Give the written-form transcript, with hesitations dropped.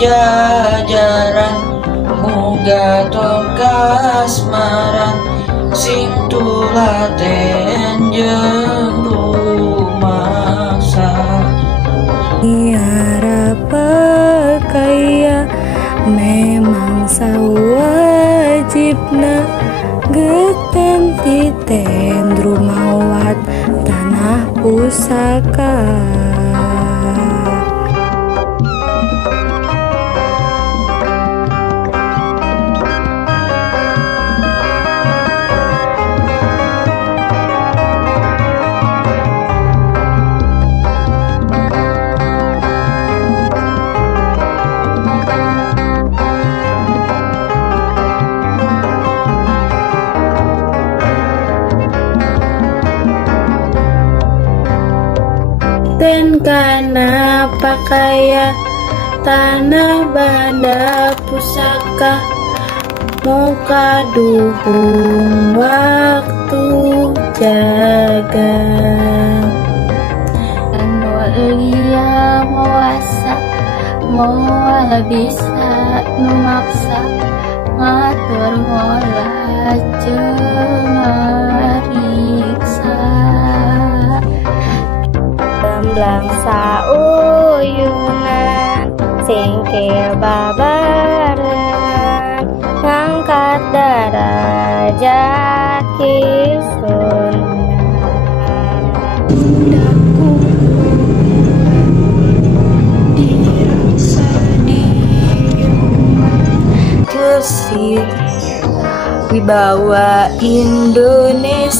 jajaran muga kasmaran sing tulaten jeung rumasa harap kaya memang sawajibna geten titen rumawat tanah pusaka. Den kana pakaya tanah banda pusaka muka dukung waktu jaga Anulia mawasa moal bisa numaksa ngatur mola mariksa Gamblang sauyunan singkil babarengan ngangkat derajat kisunan daku dirasa diuman Gresik wibawa Indonesia.